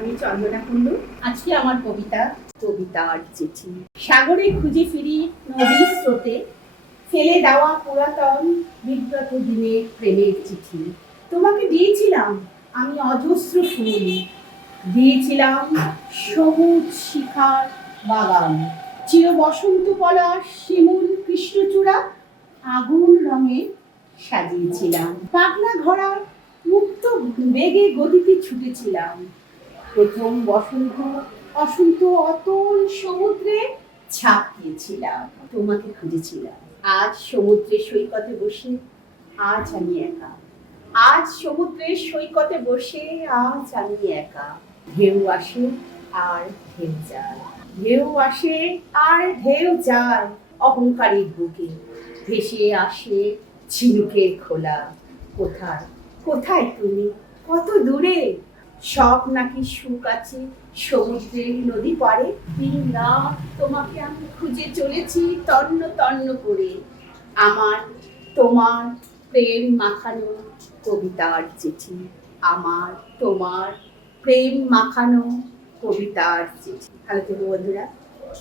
আমি চন্দনা কুণ্ডু। আজকে আমার কবিতা কবিতার চিঠি। সাগরে খুঁজে ফিরি নদীর স্রোতে, ফেলে দেওয়া পুরাতন বিব্রত দিনে প্রেমের চিঠি। তোমাকে দিয়েছিলাম আমি অজস্র ফুল, দিয়েছিলাম সবুজ শিখার বাগান, চির বসন্ত পলাশ শিমুল কৃষ্ণচূড়া আগুন রঙে সাজিয়েছিলাম। পাগলা ঘোড়ার মুক্ত বেগে গতিতে ছুটেছিলাম। প্রথম বসন্ত অসন্ত অতল সমুদ্রে ঝাঁপ দিয়েছিলাম। তোমাকে খুঁজেছিলাম। আজ সমুদ্রের সৈকতে বসে আজ আমি একা। আজ সমুদ্রের সৈকতে বসে আজ আমি একা। ঢেউ আসে আর ঢেউ যায়, ঢেউ আসে আর ঢেউ যায় অহংকারের বুকে। ভেসে আসে ঝিনুকের খোলা। কোথায় কোথায় তুমি, কত দূরে? সব নাকি সুখ আছে সমুদ্রের নদী পারে। দিন রাত তোমাকে আমি খুঁজে চলেছি তন্ন তন্ন করে। আমার তোমার প্রেম মাখানো কবিতার চিঠি। আমার তোমার প্রেম মাখানো কবিতার চিঠি। ভালো থেকো বন্ধুরা।